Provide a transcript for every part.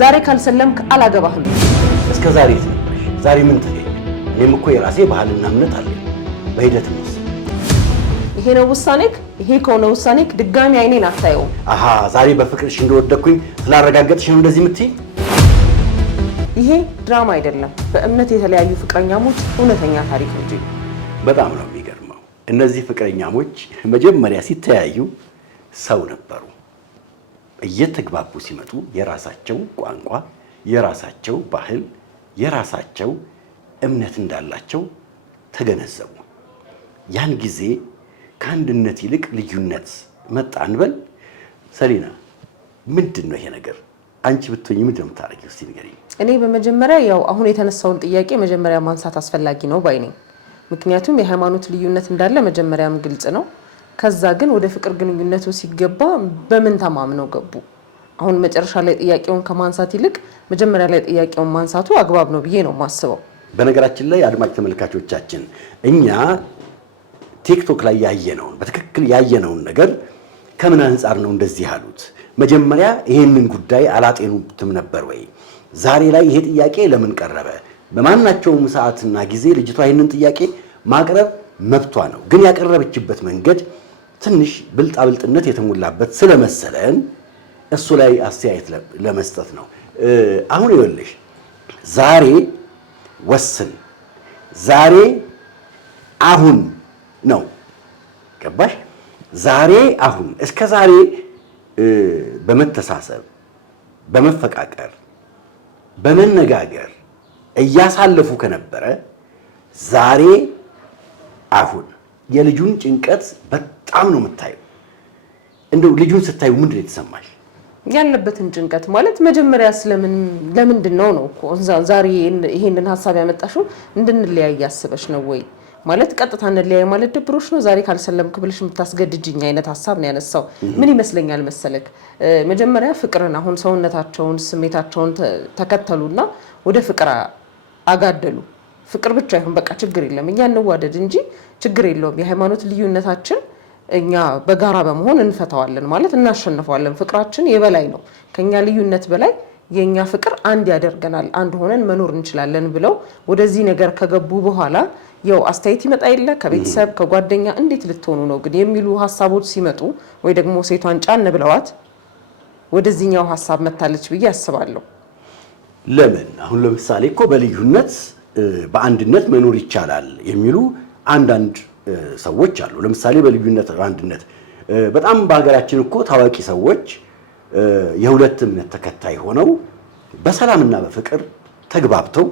ዛሬ ካልሰለምክ አላገባህም። እስከ ዛሬ ትነበርሽ ዛሬ ምን ተገኘ? እኔም እኮ የራሴ ባህልና እምነት አለ በሂደት ነው። ይሄ ነው ውሳኔክ? ይሄ ከሆነ ውሳኔክ ድጋሚ አይኔን አታየውም። አሃ ዛሬ በፍቅርሽ እንደወደኩኝ ስላረጋገጥሽ ነው እንደዚህ የምትይ? ይሄ ድራማ አይደለም፣ በእምነት የተለያዩ ፍቅረኛሞች እውነተኛ ታሪክ እንጂ። በጣም ነው የሚገርመው። እነዚህ ፍቅረኛሞች መጀመሪያ ሲተያዩ ሰው ነበሩ። እየተግባቡ ሲመጡ የራሳቸው ቋንቋ፣ የራሳቸው ባህል፣ የራሳቸው እምነት እንዳላቸው ተገነዘቡ። ያን ጊዜ ከአንድነት ይልቅ ልዩነት መጣ እንበል። ሰሊና ምንድን ነው ይሄ ነገር? አንቺ ብትሆኚ ምንድን ነው የምታደርጊው? እስቲ ንገሪኝ። እኔ በመጀመሪያ ያው አሁን የተነሳውን ጥያቄ መጀመሪያ ማንሳት አስፈላጊ ነው ባይ ነኝ። ምክንያቱም የሃይማኖት ልዩነት እንዳለ መጀመሪያም ግልጽ ነው። ከዛ ግን ወደ ፍቅር ግንኙነቱ ሲገባ በምን ተማምነው ገቡ? አሁን መጨረሻ ላይ ጥያቄውን ከማንሳት ይልቅ መጀመሪያ ላይ ጥያቄውን ማንሳቱ አግባብ ነው ብዬ ነው የማስበው። በነገራችን ላይ አድማጭ ተመልካቾቻችን እኛ ቲክቶክ ላይ ያየነውን በትክክል ያየነውን ነገር ከምን አንፃር ነው እንደዚህ ያሉት? መጀመሪያ ይሄንን ጉዳይ አላጤኑትም ነበር ወይ? ዛሬ ላይ ይሄ ጥያቄ ለምን ቀረበ? በማናቸውም ሰዓትና ጊዜ ልጅቷ ይሄንን ጥያቄ ማቅረብ መብቷ ነው። ግን ያቀረበችበት መንገድ ትንሽ ብልጣብልጥነት የተሞላበት ስለመሰለን እሱ ላይ አስተያየት ለመስጠት ነው። አሁን ይኸውልሽ ዛሬ ወስን፣ ዛሬ አሁን ነው። ገባሽ? ዛሬ አሁን። እስከ ዛሬ በመተሳሰብ በመፈቃቀር በመነጋገር እያሳለፉ ከነበረ ዛሬ አሁን የልጁን ጭንቀት በጣም ነው የምታየው። እንደው ልጁን ስታዩ ምንድን ነው የተሰማሽ? ያለበትን ጭንቀት ማለት መጀመሪያ ለምንድን ነው እኮ ዛሬ ይሄንን ሐሳብ ያመጣሽው? እንድንለያይ አስበሽ ነው ወይ? ማለት ቀጥታ እንለያይ ማለት ድብሮሽ ነው? ዛሬ ካልሰለምክ ብለሽ የምታስገድጅኝ አይነት ሐሳብ ነው ያነሳው። ምን ይመስለኛል መሰለክ፣ መጀመሪያ ፍቅርን አሁን ሰውነታቸውን ስሜታቸውን ተከተሉና ወደ ፍቅር አጋደሉ። ፍቅር ብቻ ይሁን በቃ ችግር የለም እኛ እንዋደድ እንጂ ችግር የለውም የሃይማኖት ልዩነታችን እኛ በጋራ በመሆን እንፈታዋለን ማለት እናሸንፈዋለን። ፍቅራችን የበላይ ነው፣ ከኛ ልዩነት በላይ የኛ ፍቅር አንድ ያደርገናል፣ አንድ ሆነን መኖር እንችላለን ብለው ወደዚህ ነገር ከገቡ በኋላ ያው አስተያየት ይመጣ የለ ከቤተሰብ ከጓደኛ እንዴት ልትሆኑ ነው ግን የሚሉ ሐሳቦች ሲመጡ ወይ ደግሞ ሴቷን ጫን ብለዋት ወደዚህኛው ሐሳብ መታለች ብዬ አስባለሁ። ለምን አሁን ለምሳሌ እኮ በልዩነት በአንድነት መኖር ይቻላል የሚሉ አንዳንድ ሰዎች አሉ። ለምሳሌ በልዩነት በአንድነት በጣም በሀገራችን እኮ ታዋቂ ሰዎች የሁለት እምነት ተከታይ ሆነው በሰላምና በፍቅር ተግባብተው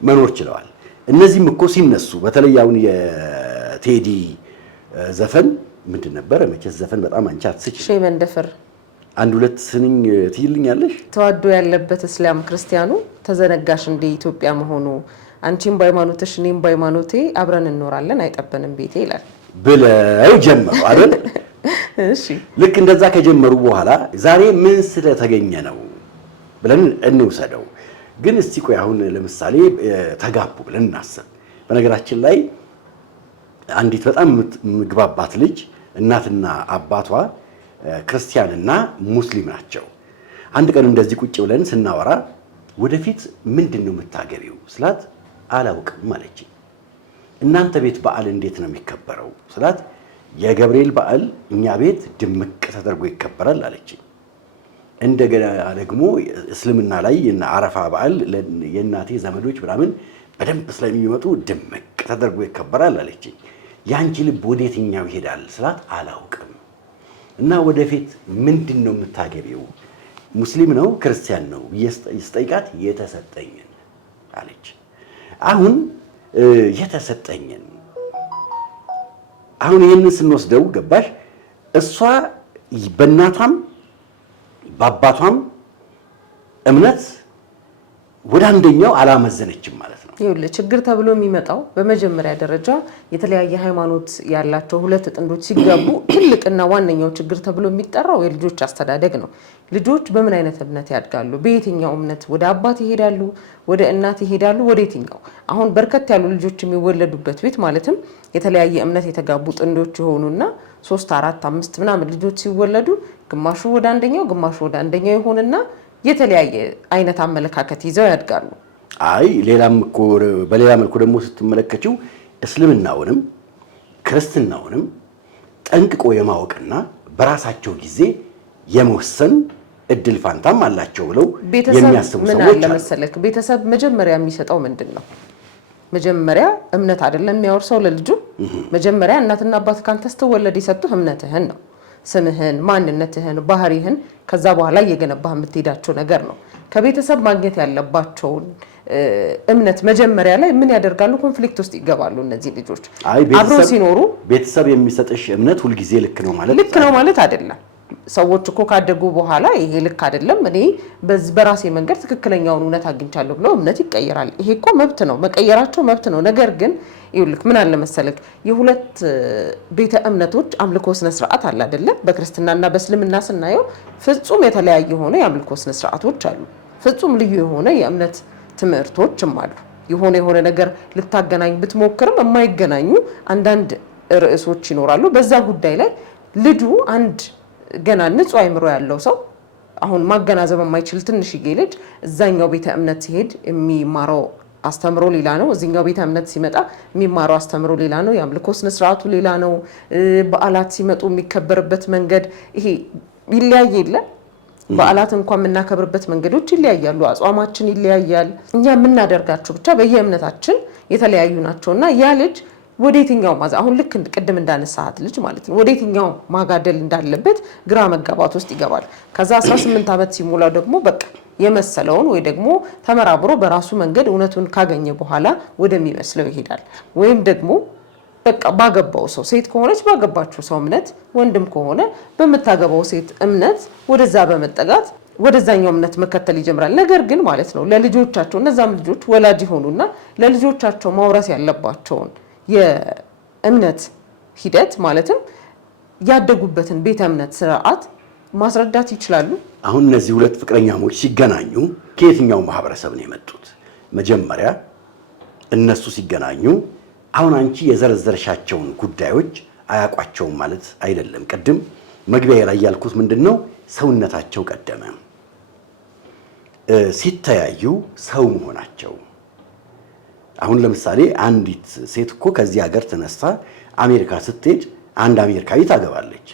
መኖር ችለዋል። እነዚህም እኮ ሲነሱ በተለይ አሁን የቴዲ ዘፈን ምንድን ነበረ? መቼስ ዘፈን በጣም አንቺ አትስጪ። ሼህ መንደፍር አንድ ሁለት ስንኝ ትይልኛለሽ? ተዋዶ ያለበት እስላም ክርስቲያኑ ተዘነጋሽ እንደ ኢትዮጵያ መሆኑ አንቺም በሃይማኖትሽ እኔም በሃይማኖቴ አብረን እንኖራለን አይጠበንም ቤቴ ይላል ብለው ጀመሩ አይደል? እሺ ልክ እንደዛ ከጀመሩ በኋላ ዛሬ ምን ስለተገኘ ነው ብለን እንውሰደው። ግን እስቲ ቆይ አሁን ለምሳሌ ተጋቡ ብለን እናስብ። በነገራችን ላይ አንዲት በጣም ምግባባት ልጅ እናትና አባቷ ክርስቲያንና ሙስሊም ናቸው። አንድ ቀን እንደዚህ ቁጭ ብለን ስናወራ ወደፊት ምንድን ነው የምታገቢው ስላት አላውቅም አለችኝ። እናንተ ቤት በዓል እንዴት ነው የሚከበረው ስላት የገብርኤል በዓል እኛ ቤት ድምቅ ተደርጎ ይከበራል አለችኝ። እንደገና ደግሞ እስልምና ላይ የአረፋ በዓል የእናቴ ዘመዶች ምናምን በደንብ ስለሚመጡ ድምቅ ተደርጎ ይከበራል አለችኝ። ያንቺ ልብ ወዴትኛው ይሄዳል ስላት አላውቅም እና ወደፊት ምንድን ነው የምታገቢው ሙስሊም ነው ክርስቲያን ነው ይስጠይቃት የተሰጠኝን አለች። አሁን የተሰጠኝን አሁን ይሄንን ስንወስደው ገባሽ እሷ በእናቷም በአባቷም እምነት ወደ አንደኛው አላመዘነችም ማለት ነው። ይኸውልህ ችግር ተብሎ የሚመጣው በመጀመሪያ ደረጃ የተለያየ ሃይማኖት ያላቸው ሁለት ጥንዶች ሲጋቡ ትልቅና ዋነኛው ችግር ተብሎ የሚጠራው የልጆች አስተዳደግ ነው። ልጆች በምን አይነት እምነት ያድጋሉ? በየትኛው እምነት ወደ አባት ይሄዳሉ? ወደ እናት ይሄዳሉ? ወደ የትኛው? አሁን በርከት ያሉ ልጆች የሚወለዱበት ቤት ማለትም የተለያየ እምነት የተጋቡ ጥንዶች የሆኑና 3 4 5 ምናምን ልጆች ሲወለዱ ግማሹ ወደ አንደኛው ግማሹ ወደ አንደኛው ይሆንና የተለያየ አይነት አመለካከት ይዘው ያድጋሉ። አይ ሌላም እኮ በሌላ መልኩ ደግሞ ስትመለከችው እስልምናውንም ክርስትናውንም ጠንቅቆ የማወቅና በራሳቸው ጊዜ የመወሰን እድል ፋንታም አላቸው ብለው የሚያስቡ ሰዎች አሉ። ቤተሰብ መጀመሪያ የሚሰጠው ምንድነው? መጀመሪያ እምነት አይደለም የሚያወርሰው ለልጁ። መጀመሪያ እናትና አባት ካንተ ስትወለድ የሰጡህ እምነትህን ነው። ስምህን፣ ማንነትህን፣ ባህሪህን ከዛ በኋላ እየገነባህ የምትሄዳቸው ነገር ነው። ከቤተሰብ ማግኘት ያለባቸውን እምነት መጀመሪያ ላይ ምን ያደርጋሉ? ኮንፍሊክት ውስጥ ይገባሉ። እነዚህ ልጆች አብሮ ሲኖሩ ቤተሰብ የሚሰጥሽ እምነት ሁልጊዜ ልክ ነው ማለት አይደለም። ሰዎች እኮ ካደጉ በኋላ ይሄ ልክ አይደለም፣ እኔ በራሴ መንገድ ትክክለኛውን እውነት አግኝቻለሁ ብለው እምነት ይቀየራል። ይሄ እኮ መብት ነው፣ መቀየራቸው መብት ነው። ነገር ግን ይኸውልህ ምን አለ መሰለክ፣ የሁለት ቤተ እምነቶች አምልኮ ስነ ስርዓት አለ አይደለ? በክርስትናና በእስልምና ስናየው ፍጹም የተለያየ ሆነ የአምልኮ ስነ ስርዓቶች አሉ። ፍጹም ልዩ የሆነ የእምነት ትምህርቶችም አሉ። የሆነ ነገር ልታገናኝ ብትሞክርም የማይገናኙ አንዳንድ ርዕሶች ይኖራሉ። በዛ ጉዳይ ላይ ልጁ አንድ ገና ንጹህ አይምሮ ያለው ሰው አሁን ማገናዘብ የማይችል ትንሽዬ ልጅ እዛኛው ቤተ እምነት ሲሄድ የሚማረው አስተምሮ ሌላ ነው፣ እዚህኛው ቤተ እምነት ሲመጣ የሚማረው አስተምሮ ሌላ ነው፣ የአምልኮ ስነ ስርዓቱ ሌላ ነው። በዓላት ሲመጡ የሚከበርበት መንገድ ይሄ ይለያይ የለ። በዓላት እንኳን የምናከብርበት መንገዶች ይለያያሉ፣ አጽዋማችን ይለያያል። እኛ የምናደርጋቸው ብቻ በየእምነታችን የተለያዩ ናቸውና ያ ልጅ ወዴትኛው አሁን ልክ ቅድም እንዳነሳሃት ልጅ ማለት ነው ወዴትኛው ማጋደል እንዳለበት ግራ መጋባት ውስጥ ይገባል። ከዛ 18 ዓመት ሲሞላው ደግሞ በቃ የመሰለውን ወይ ደግሞ ተመራብሮ በራሱ መንገድ እውነቱን ካገኘ በኋላ ወደሚመስለው ይሄዳል። ወይም ደግሞ በቃ ባገባው ሰው ሴት ከሆነች ባገባችው ሰው እምነት፣ ወንድም ከሆነ በምታገባው ሴት እምነት ወደዛ በመጠጋት ወደዛኛው እምነት መከተል ይጀምራል። ነገር ግን ማለት ነው ለልጆቻቸው እነዛም ልጆች ወላጅ ይሆኑና ለልጆቻቸው ማውረስ ያለባቸውን የእምነት ሂደት ማለትም ያደጉበትን ቤተ እምነት ስርዓት ማስረዳት ይችላሉ። አሁን እነዚህ ሁለት ፍቅረኛሞች ሲገናኙ ከየትኛው ማህበረሰብ ነው የመጡት? መጀመሪያ እነሱ ሲገናኙ አሁን አንቺ የዘረዘርሻቸውን ጉዳዮች አያውቋቸውም ማለት አይደለም። ቅድም መግቢያ ላይ ያልኩት ምንድነው? ሰውነታቸው ቀደመ። ሲተያዩ ሰው መሆናቸው። አሁን ለምሳሌ አንዲት ሴት እኮ ከዚህ ሀገር ተነስታ አሜሪካ ስትሄድ አንድ አሜሪካዊ ታገባለች።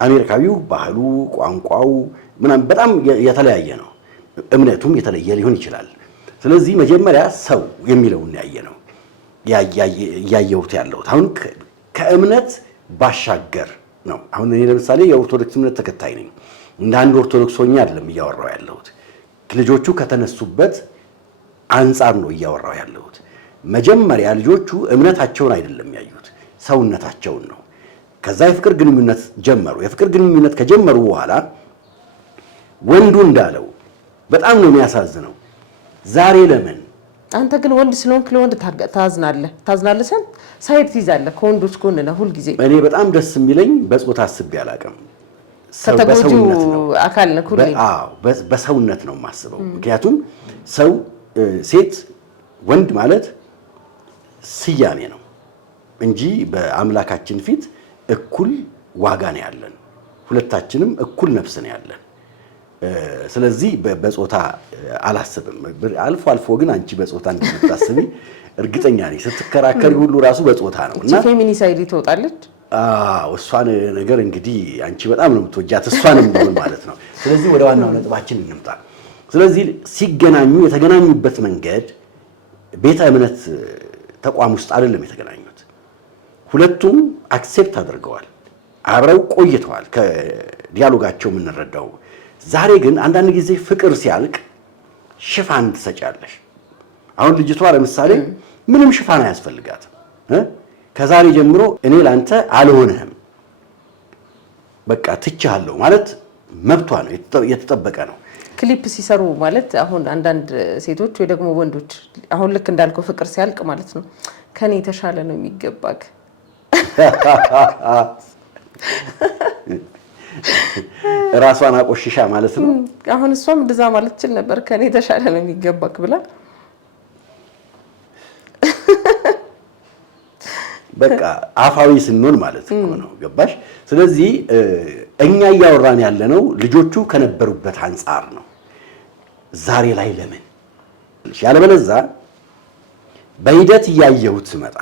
አሜሪካዊው ባህሉ፣ ቋንቋው ምናምን በጣም የተለያየ ነው። እምነቱም የተለየ ሊሆን ይችላል። ስለዚህ መጀመሪያ ሰው የሚለውን ያየነው ያየሁት ያለሁት አሁን ከእምነት ባሻገር ነው። አሁን እኔ ለምሳሌ የኦርቶዶክስ እምነት ተከታይ ነኝ። እንደ አንድ ኦርቶዶክስ ሆኜ አይደለም እያወራው ያለሁት። ልጆቹ ከተነሱበት አንጻር ነው እያወራው ያለሁት። መጀመሪያ ልጆቹ እምነታቸውን አይደለም ያዩት፣ ሰውነታቸውን ነው። ከዛ የፍቅር ግንኙነት ጀመሩ። የፍቅር ግንኙነት ከጀመሩ በኋላ ወንዱ እንዳለው በጣም ነው የሚያሳዝነው። ዛሬ ለምን አንተ ግን ወንድ ስለሆንክ ለወንድ ታዝናለህ ሳይድ ትይዛለህ? ከወንዶች ጎን ነህ ሁልጊዜ። እኔ በጣም ደስ የሚለኝ በጾታ አስቤ አላውቅም። ከተጎጂው አካል ነህ ሁሌ። አዎ በሰውነት ነው የማስበው። ምክንያቱም ሰው ሴት ወንድ ማለት ስያሜ ነው እንጂ በአምላካችን ፊት እኩል ዋጋ ነው ያለን። ሁለታችንም እኩል ነፍስ ነው ያለን። ስለዚህ በጾታ አላስብም። አልፎ አልፎ ግን አንቺ በጾታ እንደምታስቢ እርግጠኛ ነኝ። ስትከራከሪ ሁሉ ራሱ በጾታ ነው እና ፌሚኒሳይድ ትወጣለች። እሷን ነገር እንግዲህ አንቺ በጣም ነው የምትወጃት፣ እሷንም ቢሆን ማለት ነው። ስለዚህ ወደ ዋናው ነጥባችን እንምጣ። ስለዚህ ሲገናኙ የተገናኙበት መንገድ ቤተ እምነት ተቋም ውስጥ አይደለም የተገናኙት። ሁለቱም አክሴፕት አድርገዋል፣ አብረው ቆይተዋል። ከዲያሎጋቸው የምንረዳው ዛሬ ግን አንዳንድ ጊዜ ፍቅር ሲያልቅ ሽፋን ትሰጫለሽ። አሁን ልጅቷ ለምሳሌ ምንም ሽፋን አያስፈልጋትም። ከዛሬ ጀምሮ እኔ ላንተ አልሆንህም፣ በቃ ትችሃለሁ ማለት መብቷ ነው፣ የተጠበቀ ነው። ክሊፕ ሲሰሩ ማለት አሁን አንዳንድ ሴቶች ወይ ደግሞ ወንዶች አሁን ልክ እንዳልከው ፍቅር ሲያልቅ ማለት ነው ከኔ የተሻለ ነው የሚገባክ ራሷን አቆሽሻ ማለት ነው። አሁን እሷም እንደዛ ማለት ትችል ነበር፣ ከኔ የተሻለ ነው የሚገባክ ብላ በቃ አፋዊ ስንሆን ማለት ነው። ገባሽ? ስለዚህ እኛ እያወራን ያለነው ልጆቹ ከነበሩበት አንጻር ነው። ዛሬ ላይ ለምን ያለበለዚያ በሂደት እያየሁት ስመጣ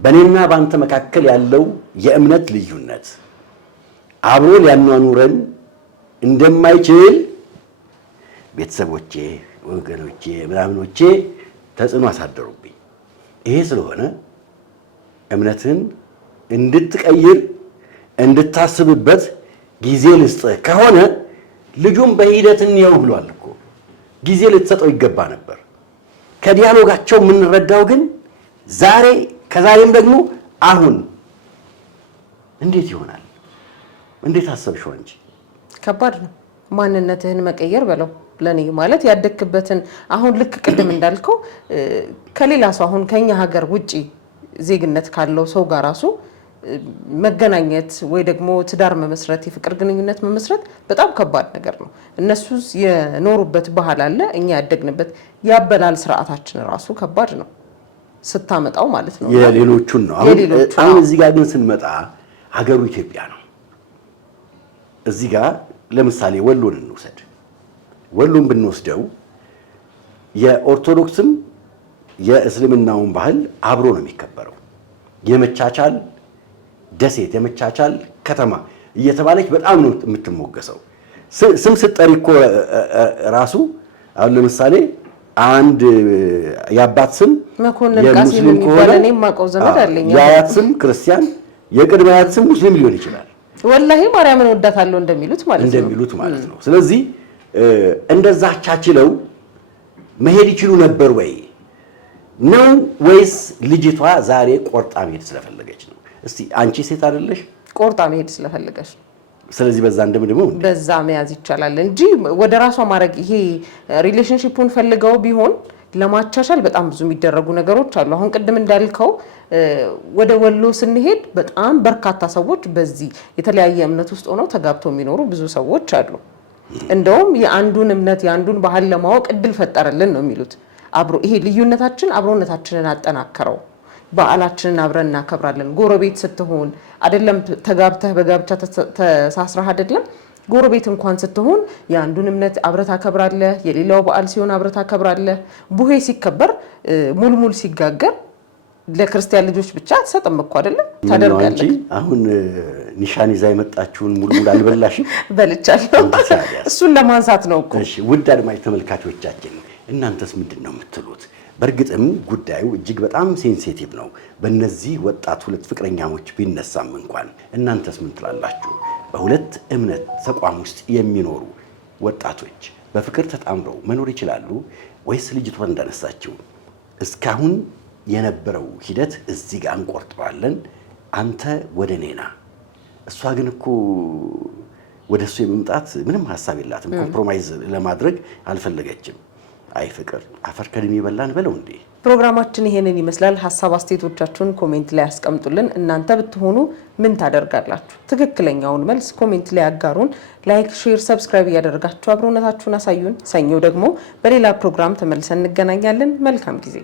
በእኔና በአንተ መካከል ያለው የእምነት ልዩነት አብሮ ሊያኗኑረን እንደማይችል ቤተሰቦቼ፣ ወገኖቼ፣ ምናምኖቼ ተጽዕኖ አሳደሩብኝ። ይሄ ስለሆነ እምነትን እንድትቀይር እንድታስብበት ጊዜ ልስጥህ ከሆነ ልጁም በሂደት እንየው ብሏል እኮ ጊዜ ልትሰጠው ይገባ ነበር። ከዲያሎጋቸው የምንረዳው ግን ዛሬ ከዛሬም ደግሞ አሁን እንዴት ይሆናል? እንዴት አሰብሽው እንጂ ከባድ ነው። ማንነትህን መቀየር በለው ለኔ ማለት ያደክበትን አሁን ልክ ቅድም እንዳልከው ከሌላ ሰው አሁን ከኛ ሀገር ውጪ ዜግነት ካለው ሰው ጋር ራሱ መገናኘት ወይ ደግሞ ትዳር መመስረት የፍቅር ግንኙነት መመስረት በጣም ከባድ ነገር ነው። እነሱስ የኖሩበት ባህል አለ፣ እኛ ያደግንበት ያበላል ስርዓታችን ራሱ ከባድ ነው ስታመጣው ማለት ነው። የሌሎቹን ነው። አሁን እዚህ ጋር ግን ስንመጣ ሀገሩ ኢትዮጵያ ነው። እዚህ ጋር ለምሳሌ ወሎን እንውሰድ። ወሎን ብንወስደው የኦርቶዶክስም የእስልምናውን ባህል አብሮ ነው የሚከበረው። የመቻቻል ደሴት የመቻቻል ከተማ እየተባለች በጣም ነው የምትሞገሰው። ስም ስጠሪ እኮ ራሱ አሁን ለምሳሌ አንድ የአባት ስም መኮንን ቃሲም የሚባል እኔ የማውቀው ዘመድ አለኝ። የአያት ስም ክርስቲያን፣ የቅድመ አያት ስም ሙስሊም ሊሆን ይችላል። ወላሂ ማርያምን ወዳታለሁ እንደሚሉት ማለት ነው። ስለዚህ እንደዛ ቻችለው መሄድ ይችሉ ነበር ወይ ነው ወይስ ልጅቷ ዛሬ ቆርጣ መሄድ ስለፈለገች ነው? እስቲ አንቺ ሴት አይደለሽ? ቆርጣ መሄድ ስለፈለገች ነው። ስለዚህ በዛ እንደምንም በዛ መያዝ ይቻላል እንጂ ወደ ራሷ ማድረግ ይሄ ሪሌሽንሺፑን ፈልገው ቢሆን ለማቻቻል በጣም ብዙ የሚደረጉ ነገሮች አሉ። አሁን ቅድም እንዳልከው ወደ ወሎ ስንሄድ በጣም በርካታ ሰዎች በዚህ የተለያየ እምነት ውስጥ ሆነው ተጋብተው የሚኖሩ ብዙ ሰዎች አሉ። እንደውም የአንዱን እምነት የአንዱን ባህል ለማወቅ እድል ፈጠረልን ነው የሚሉት። አብሮ ይሄ ልዩነታችን አብሮነታችንን አጠናከረው። በዓላችንን አብረን እናከብራለን። ጎረቤት ስትሆን አይደለም ተጋብተህ በጋብቻ ተሳስረህ አይደለም ጎረቤት እንኳን ስትሆን የአንዱን እምነት አብረህ ታከብራለህ። የሌላው በዓል ሲሆን አብረህ ታከብራለህ። ቡሄ ሲከበር ሙልሙል ሲጋገር ለክርስቲያን ልጆች ብቻ አትሰጥም እኮ አይደለም ታደርጋለህ። አሁን ኒሻን ይዛ የመጣችውን ሙልሙል አልበላሽም? በልቻለሁ። እሱን ለማንሳት ነው እኮ። እሺ ውድ አድማጭ ተመልካቾቻችን እናንተስ ምንድን ነው የምትሉት? በእርግጥም ጉዳዩ እጅግ በጣም ሴንሲቲቭ ነው። በእነዚህ ወጣት ሁለት ፍቅረኛሞች ቢነሳም እንኳን እናንተስ ምን ትላላችሁ? በሁለት እምነት ተቋም ውስጥ የሚኖሩ ወጣቶች በፍቅር ተጣምረው መኖር ይችላሉ ወይስ ልጅቷ እንዳነሳችው እስካሁን የነበረው ሂደት እዚህ ጋር እንቆርጠዋለን፣ አንተ ወደ እኔና እሷ ግን እኮ ወደ እሱ የመምጣት ምንም ሀሳብ የላትም። ኮምፕሮማይዝ ለማድረግ አልፈለገችም። አይ ፍቅር አፈር ከድሜ በላን በለው እንዴ። ፕሮግራማችን ይሄንን ይመስላል። ሀሳብ አስተያየቶቻችሁን ኮሜንት ላይ ያስቀምጡልን። እናንተ ብትሆኑ ምን ታደርጋላችሁ? ትክክለኛውን መልስ ኮሜንት ላይ ያጋሩን። ላይክ፣ ሼር፣ ሰብስክራይብ እያደረጋችሁ አብሮነታችሁን አሳዩን። ሰኞ ደግሞ በሌላ ፕሮግራም ተመልሰን እንገናኛለን። መልካም ጊዜ